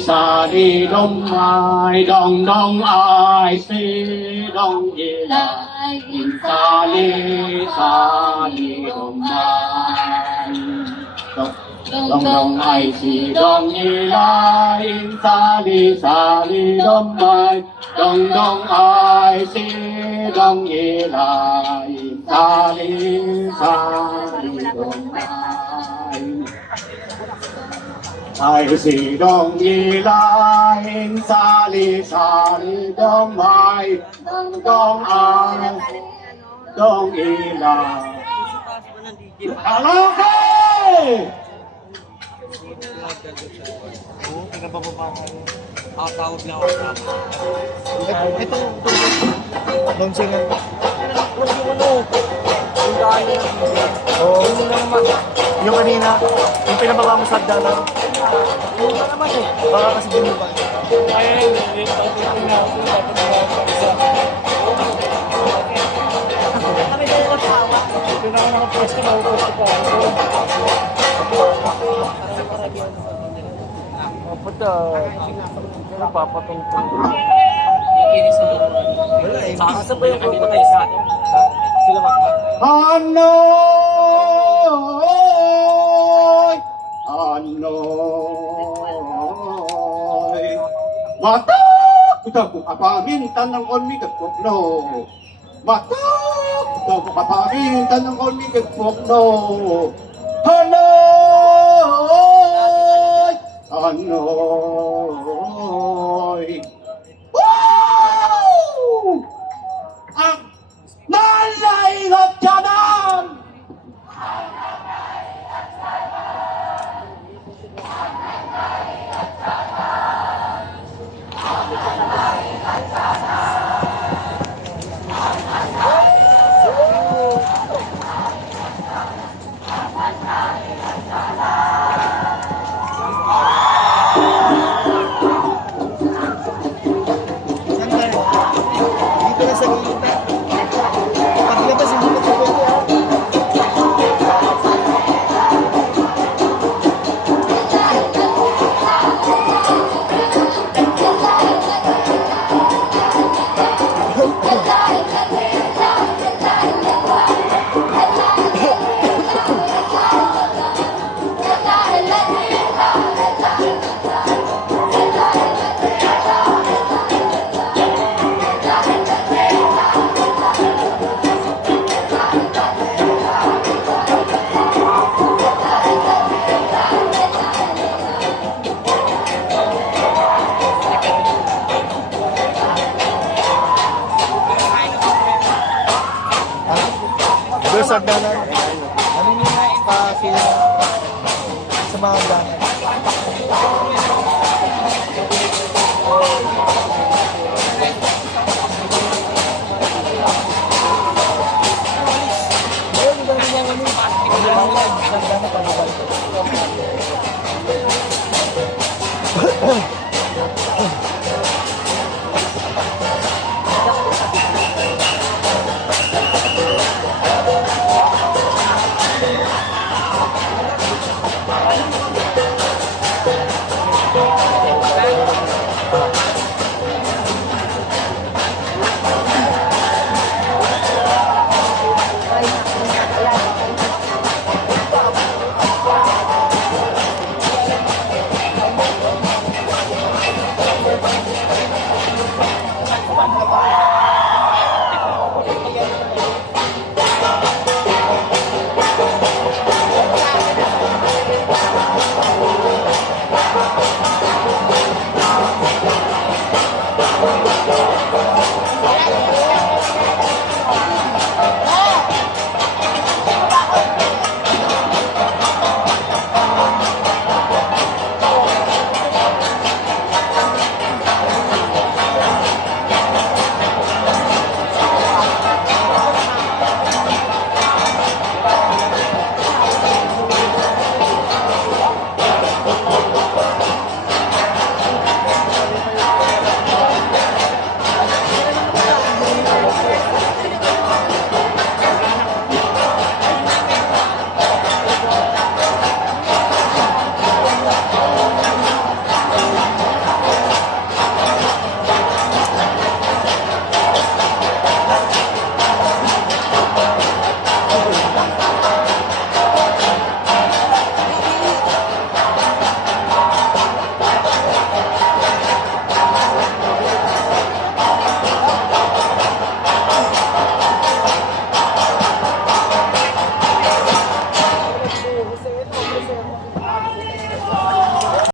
Sari dong mai dong dong ai si dong ye lai sari dong mai dong dong ai si dong ye lai sari dong mai dong dong ai si dong ye lai sari dong mai ai si dong yi lai sa li dong mai dong ai dong yi lai halo hey Tawag na ako. Ito, launching ang... Yung kaya. Oo. Yung kanina, yung pinababa mo sa hagdanan. Yung ka naman eh. Baka kasi binuba. Ay, hindi. Dapat na isa. Kami tayo kasawa. Ito na ako nakapost na mahupost ko pa. Puta, napapatungtong. Ikinis mo. Wala eh. Saan ba yung kanina tayo sa atin? Sila makna. Hanoy! Hanoy! Matak! Kita ko kapamintan ng onmigag pokno. Matak! Kita ko kapamintan ng onmigag pokno. Hanoy! Hanoy! Woo! Ang nalaingat dyanan! Dito na sa gilid. Paglabas, hindi ko pwede ha. Doon sa hagdanan. Ano nyo pa sa mga hagdanan? Ayun, iba na niya kami.